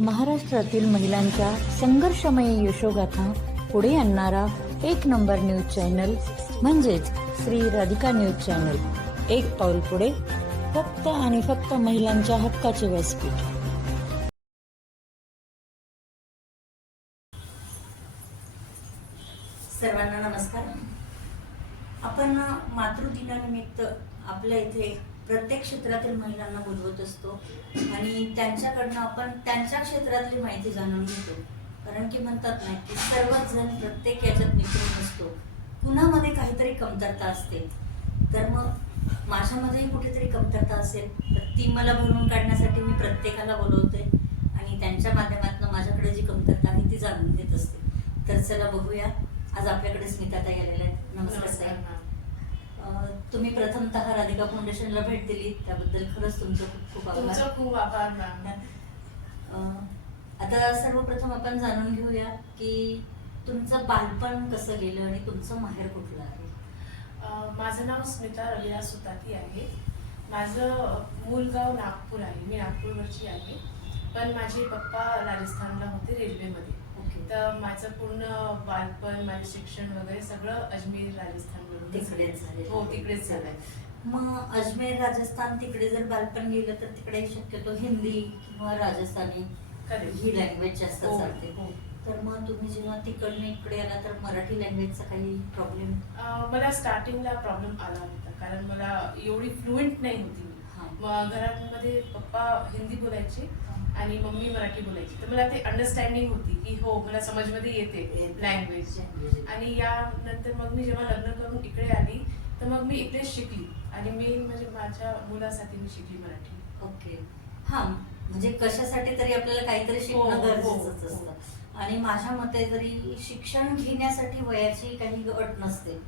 महाराष्ट्रातील महिलांच्या संघर्षमय यशोगाथा पुढे आणणारा एक नंबर न्यूज चॅनल म्हणजेच श्री राधिका न्यूज चॅनल. एक पाऊल पुढे, फक्त आणि फक्त महिलांच्या हक्काचे व्यासपीठ. सर्वांना नमस्कार. आपण मातृदिनानिमित्त आपल्या इथे प्रत्येक क्षेत्रातील महिलांना बोलवत असतो आणि त्यांच्याकडनं आपण त्यांच्या क्षेत्रातली माहिती जाणून घेतो. कारण की म्हणतात नाही की सर्वच जण प्रत्येक याच्यात निपुण असतो, कुणामध्ये काहीतरी कमतरता असते. तर मग माझ्यामध्येही कुठेतरी कमतरता असेल तर ती मला भरून काढण्यासाठी मी प्रत्येकाला बोलवते आणि त्यांच्या माध्यमातून माझ्याकडे जी कमतरता आहे ती जाणून घेत असते. तर चला बघूया, आज आपल्याकडे स्मिताताई आलेल्या आहेत. नमस्कार साहेब. तुम्ही प्रथमतः राधिका फाउंडेशनला भेट दिली त्याबद्दल खरंच तुमचं खूप खूप आभार. आता सर्वप्रथम आपण जाणून घेऊया की तुमचं बालपण कसं गेलं आणि तुमचं माहेर कुठलं आहे. माझं नाव स्मिता रविराज सुताती आहे. माझं मूळ गाव नागपूर आहे. मी नागपूरवरची आहे, पण माझे पप्पा राजस्थानला होते रेल्वेमध्ये. तर माझं पूर्ण बालपण, माझे शिक्षण वगैरे सगळं अजमेर राजस्थान तिकडेच झाले. हो, तिकडेच झालंय. मग अजमेर राजस्थान तिकडे जर बालपण गेलं तर तिकडे शक्यतो हिंदी किंवा राजस्थानी ही लँग्वेज जास्त चालते. तर मग तुम्ही जेव्हा तिकडनं इकडे आला तर मराठी लँग्वेजचा काही प्रॉब्लेम? मला स्टार्टिंगला प्रॉब्लेम आला होता, कारण मला एवढी फ्लुएंट नाही होती. घरामध्ये पप्पा हिंदी बोलायचे आणि मम्मी मराठी बोलायची, तर मला ते अंडरस्टँडिंग होती की हो, मला समजमध्ये येते लँग्वेज. आणि यानंतर मग मी जेव्हा लग्न करून इकडे आली तर मग मी इकडेच शिकली आणि मेन म्हणजे माझ्या मुलासाठी मी शिकली मराठी. ओके. हा, म्हणजे कशासाठी तरी आपल्याला काहीतरी शिकणं गरजेचंच असतं. आणि माझ्या मते जरी शिक्षण घेण्यासाठी वयाची काही अट नसते.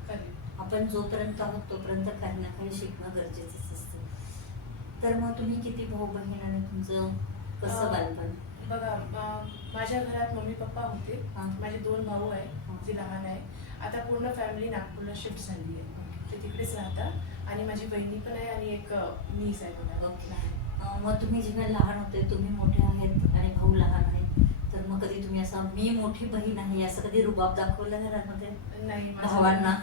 आपण जोपर्यंत आहोत तोपर्यंत काही ना काही शिकणं गरजेचंच असतं. तर मग तुम्ही किती भाऊ बहीण आणि तुमचं कसं बालपण? बघा, माझ्या घरात मम्मी पप्पा होते. माझे 2 भाऊ आहे, जे लहान आहे. आता पूर्ण फॅमिली नागपूरला शिफ्ट झाली आहे, ते तिकडेच राहतात. आणि माझी बहिणी पण आहे आणि एक मीस आहे मला. मग तुम्ही जेव्हा लहान होते, तुम्ही मोठे आहेत आणि भाऊ लहान आहेत, तर मग कधी तुम्ही असं मी मोठी बहीण आहे असं कधी रुबाब दाखवलं घरामध्ये? नाही, भावांना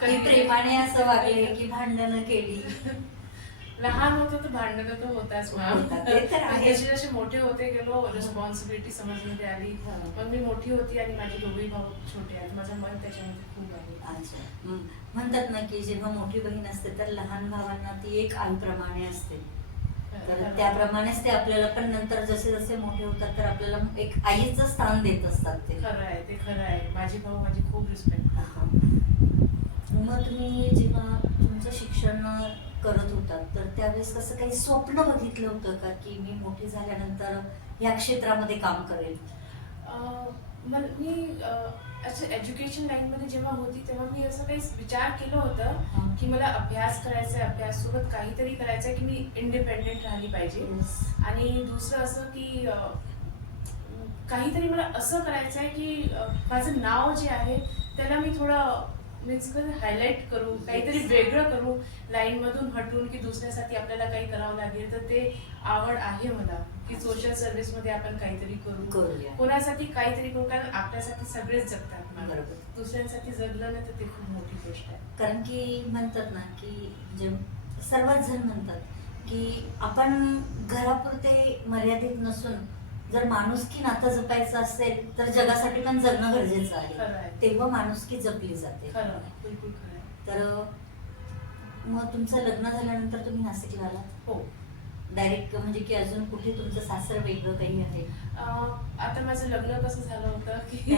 कधी प्रेमाने असं वागले की भांडणं केली? लहान होतो तर भांडणं तर होताच. जसे जसे मोठे होते गेलो, रिस्पॉन्सिबिलिटी समजमध्ये आली. मग मी मोठी होती आणि माझे 2 भाऊ छोटे आहेत. माझं मन त्याच्यामध्ये खूप आहे. अच्छा. म्हणतात ना की जेव्हा मोठी बहीण असते तर लहान भावांना ती एक आईप्रमाणे असते, तर त्याप्रमाणेच ते आपल्याला पण नंतर जसे जसे मोठे होतात तर आपल्याला एक आईचं स्थान देत असतात. ते खरं आहे, ते खरं आहे. माझे भाऊ माझी खूप रिस्पेक्ट करतात. मग तुम्ही जेव्हा तुमचं शिक्षण करत होतात तर त्यावेळेस कसं काही स्वप्न बघितलं होतं का की मी मोठी झाल्यानंतर या क्षेत्रामध्ये काम करेल? मी असं एज्युकेशन लाईनमध्ये जेव्हा होती तेव्हा मी असं काही विचार केलं होतं की मला अभ्यास करायचा आहे, अभ्याससोबत काहीतरी करायचं आहे की मी इंडिपेंडेंट राहिली पाहिजे. आणि दुसरं असं की काहीतरी मला असं करायचं आहे की माझं नाव जे आहे त्याला मी थोडं हायलाइट करू, काहीतरी वेगळं करू, लाईनमधून हटून की दुसऱ्यासाठी आपल्याला काही करावं लागेल. तर ते आवड आहे मला की सोशल सर्व्हिसमध्ये आपण काहीतरी करू, कोणासाठी काहीतरी करू. कारण आपल्यासाठी सगळेच जगतात, बरोबर. दुसऱ्यांसाठी जगलं नाही तर ते खूप मोठी गोष्ट आहे. कारण की म्हणतात ना की जे सर्वच जण म्हणतात की आपण घरापुरते मर्यादित नसून जर माणुसकी नातं जपायचं असेल तर जगासाठी पण जगणं गरजेचं आहे, तेव्हा माणुसकी जपली जाते. बिलकुल खरं आहे. तर मग तुमचं लग्न झाल्यानंतर तुम्ही नाशिकला आलात? हो, डायरेक्ट. म्हणजे की अजून कुठे तुमचं सासर वेगळं काही आहे? आता माझं लग्न कसं झालं होतं की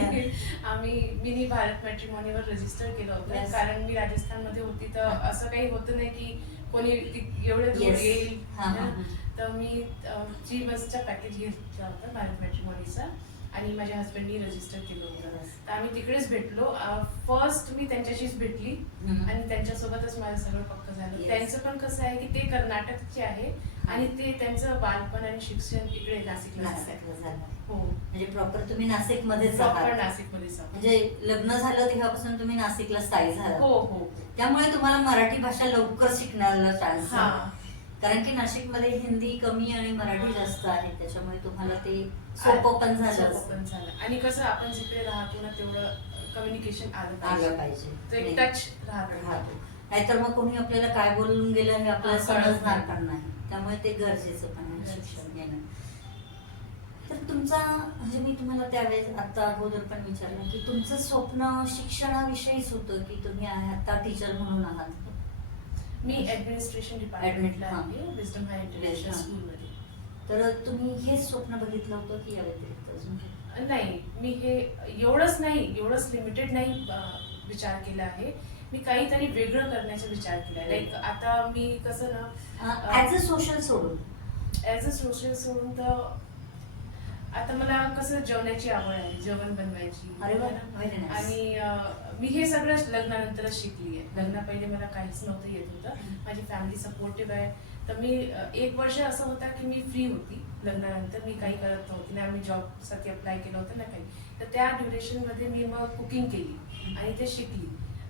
आम्ही मिनी भारत मॅट्रिमोनीवर रजिस्टर केलं होतं. कारण मी राजस्थानमध्ये होती तर असं काही होतं नाही की कोणी एवढे दूर येईल. तर मी 3 monthsचा पॅकेज घेतला होता भारत मॅट्रिमोनीचा आणि माझ्या हस्बंडनी रजिस्टर केलं होतं. तर आम्ही तिकडेच भेटलो. फर्स्ट मी त्यांच्याशीच भेटली आणि त्यांच्यासोबतच माझं सगळं पक्क झालं. त्यांचं पण कसं आहे की ते कर्नाटकचे आहे आणि ते त्यांचं बालपण आणि शिक्षण इकडे नाशिकला झालं. हो, म्हणजे प्रॉपर तुम्ही नाशिकमध्येच नाशिकमध्येच. म्हणजे लग्न झालं तेव्हापासून तुम्ही नाशिकला स्थायी झाला. हो हो. त्यामुळे तुम्हाला मराठी भाषा लवकर शिकण्याला चान्स. कारण की नाशिकमध्ये हिंदी कमी आणि मराठी जास्त आहे, त्याच्यामुळे तुम्हाला ते सोपं पण झालं सोपं असतं. पण झालं. आणि कसं आपण जिकडे राहतो ना तेवढं कम्युनिकेशन आलं आलं पाहिजे, पाहिजे. तो एक नाही. टच राहतो. राहतो. नाहीतर मग कोणी आपल्याला काय बोलून गेलं हे आपल्याला कळत समजणार नाही. पण नाही. त्यामुळे ते गरजेचं पण आहे शिक्षण घेणं. तर तुमचा म्हणजे मी तुम्हाला त्यावेळेस आता अगोदर पण विचारलं की तुमचं स्वप्न शिक्षणाविषयीच होतं की तुम्ही आता टीचर म्हणून आहात. मी ऍडमिनिस्ट्रेशन डिपार्टमेंटला हां. आहे विस्डम हाय इंटरनॅशनल हां. स्कूलमध्ये. तर तुम्ही हेच स्वप्न बघितलं होतं की या व्यतिरिक्त अजून काही? नाही, मी हे एवढंच नाही, एवढंच लिमिटेड नाही विचार केला आहे. मी काहीतरी वेगळं करण्याचा विचार केला आहे. लाईक आता मी कसं ना ऍज अ सोशल सोडून ऍज अ सोशल सोडून तर आता मला कसं जेवणाची आवड आहे, जेवण बनवायची. अरे वा, है ना? very nice. आणि मी हे सगळं लग्नानंतरच शिकली आहे. लग्ना पहिले मला काहीच नव्हतं येत होतं. माझी फॅमिली सपोर्टिव्ह आहे. तर मी 1 वर्ष असं होता की मी फ्री होती लग्नानंतर, मी काही करत नव्हती ना, मी जॉबसाठी अप्लाय केलं होतं ना काही. तर त्या ड्युरेशनमध्ये मी मग कुकिंग केली आणि ते शिकली.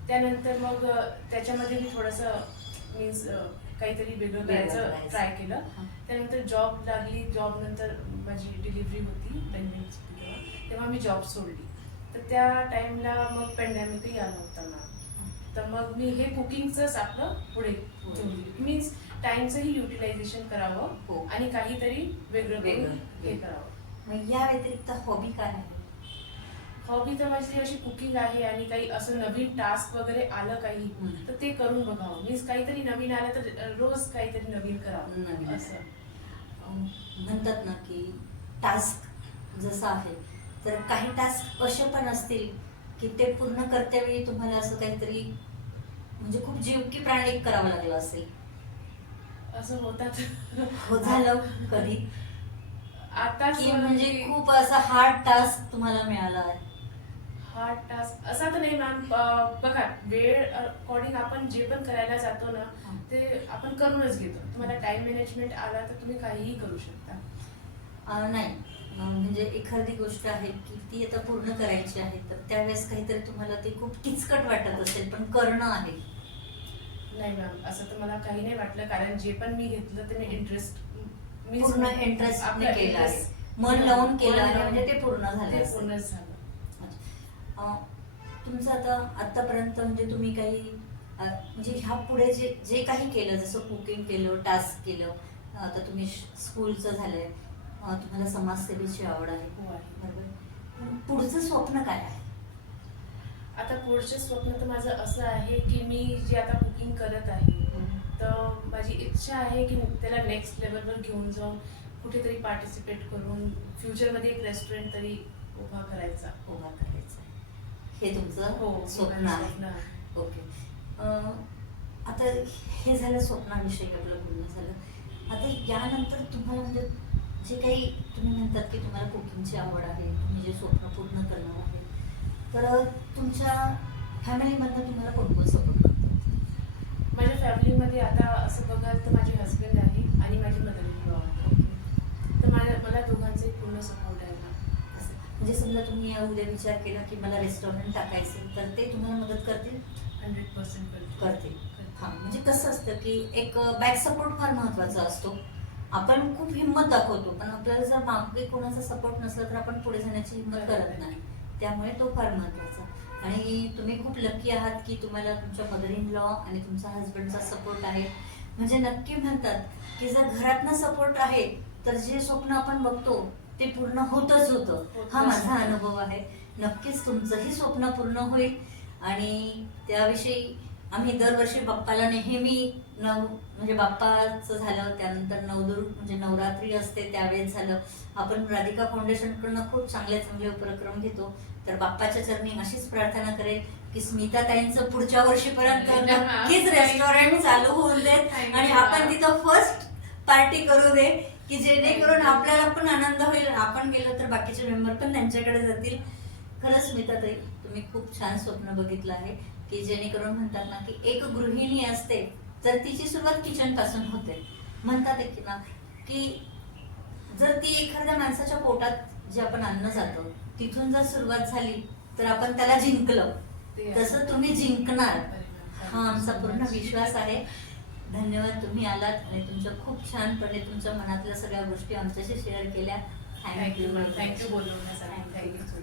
त्यानंतर मग त्याच्यामध्ये मी थोडंसं मीन्स काहीतरी वेगळं करायचं ट्राय केलं. त्यानंतर जॉब लागली. जॉब नंतर माझी डिलिव्हरी होती प्रेग्नन्सी, तेव्हा मी जॉब सोडली. तर त्या टाइमला मग पॅन्डेमिकही आला होता ना. तर मग मी हे कुकिंगचंच आपलं पुढे मीन्स टाइमचंही युटिलायझेशन करावं हो. आणि काहीतरी वेगळं करून वेगळं. हे करावं. मग या व्यतिरिक्त हॉबी काय आहे? हॉबी तर माझी अशी कुकिंग आहे आणि काही असं नवीन टास्क वगैरे आलं काही तर ते करून बघावं. मीन्स काहीतरी नवीन आलं तर रोज काहीतरी नवीन करावं नवीन. असं. म्हणतात ना की टास्क जसं आहे तर काही टास्क असे पण असतील की ते पूर्ण करतेवेळी तुम्हाला असं काहीतरी म्हणजे खूप जीव की प्राणिक करावं लागलं असेल. असं होतात. हो झालं कधी आता की म्हणजे खूप असा हार्ड टास्क तुम्हाला मिळाला आहे? हार्ड टास्क असा तर नाही मॅम. बघा, वेळ अकॉर्डिंग आपण जे पण करायला जातो ना ते आपण करूनच घेतो. तुम्हाला टाइम मॅनेजमेंट आला तर तुम्ही काहीही करू शकता. नाही म्हणजे एखादी गोष्ट आहे की ती आता पूर्ण करायची आहे तर त्यावेळेस काहीतरी तुम्हाला ते खूप किचकट वाटत असेल पण करणं आहे. नाही मॅम, असं तर मला काही नाही वाटलं, कारण जे पण मी घेतलं ते मी इंटरेस्ट पूर्ण इंटरेस्ट केलं आहे, मन लावून केलं आहे म्हणजे ते पूर्ण झालं ते असेल. पूर्णच झालं. तुमचं आता आतापर्यंत म्हणजे तुम्ही काही म्हणजे ह्या पुढे जे जे काही केलं जसं कुकिंग केलं, टास्क केलं, आता तुम्ही स्कूलचं झालंय, तुम्हाला समाजसेवेची आवड आहे हो आहे. बरोबर. पण पुढचं स्वप्न काय आहे? आता पुढचे स्वप्न तर माझं असं आहे की मी जे आता कुकिंग करत आहे तर माझी इच्छा आहे की त्याला नेक्स्ट लेवलवर घेऊन जाऊन कुठेतरी पार्टिसिपेट करून फ्युचरमध्ये एक रेस्टॉरंट तरी उभा करायचा. उभा करायचं हे तुमचं हो, स्वप्न आहे. स्वप्न आहे. ओके. आता हे झालं स्वप्नाविषयी आपलं बोलणं झालं. आता यानंतर तुम्हाला म्हणजे जे काही तुम्ही म्हणतात की तुम्हाला कुकिंगची आवड आहे, तुम्ही जे स्वप्न पूर्ण करणार आहे, तर तुमच्या फॅमिलीमधनं तुम्हाला कोण कोण सपोर्ट करतात? माझ्या फॅमिलीमध्ये आता असं बघाल तर माझे हस्बंड आहे आणि माझी मदर इन लॉ आहे. तर मला दोघांचाही पूर्ण सपोर्ट आहे. असं म्हणजे समजा तुम्ही उद्या विचार केला की मला रेस्टॉरंट टाकायचं तर ते तुम्हाला मदत करतील? 100% करतील. हां म्हणजे कसं असतं की एक बॅक सपोर्ट फार महत्त्वाचा असतो. आपण खूप हिंमत दाखवतो पण आपल्याला जर मागे कोणाचा सपोर्ट नसला तर आपण पुढे जाण्याची हिंमत करत नाही. त्यामुळे तो फार महत्त्वाचा. आणि तुम्ही खूप लकी आहात की तुम्हाला तुमच्या मदर इन लॉ आणि तुमचा हस्बंडचा सपोर्ट आहे. म्हणजे नक्की म्हणतात की जर घरातनं सपोर्ट आहे तर जे स्वप्न आपण बघतो ते पूर्ण होतच होतं. हा माझा अनुभव आहे. नक्कीच तुमचंही स्वप्न पूर्ण होईल आणि त्याविषयी आम्ही दरवर्षी बाप्पाला नेहमी म्हणजे बाप्पाचं झालं, त्यानंतर नवदुर्ग म्हणजे नवरात्री असते त्यावेळेस झालं, आपण राधिका फाउंडेशनकडनं खूप चांगले उपक्रम घेतो. तर बाप्पाच्या चरणी अशीच प्रार्थना करेल की स्मिताताईंचं पुढच्या वर्षीपर्यंत नक्कीच रेस्टॉरंट चालू होऊन देत आणि आपण तिथं फर्स्ट पार्टी करू दे की जेणेकरून आपल्याला पण आनंद होईल. आपण गेलो तर बाकीचे मेंबर पण त्यांच्याकडे जातील. खरंच स्मिताताई तुम्ही खूप छान स्वप्न बघितलं आहे की जेणेकरून म्हणतात ना की एक गृहिणी असते तर तिची सुरुवात किचन पासून होते. म्हणतात की ना की जर ती एखाद्या माणसाच्या पोटात जे आपण अन्न जातो तिथून जर सुरुवात झाली तर आपण त्याला जिंकलं. तसं तुम्ही जिंकणार हा आमचा पूर्ण विश्वास आहे. धन्यवाद, तुम्ही आलात आणि तुमचं खूप छानपणे तुमच्या मनातल्या सगळ्या गोष्टी आमच्याशी शेअर केल्या. थँक्यू बोलवण्यासाठी. थँक्यू.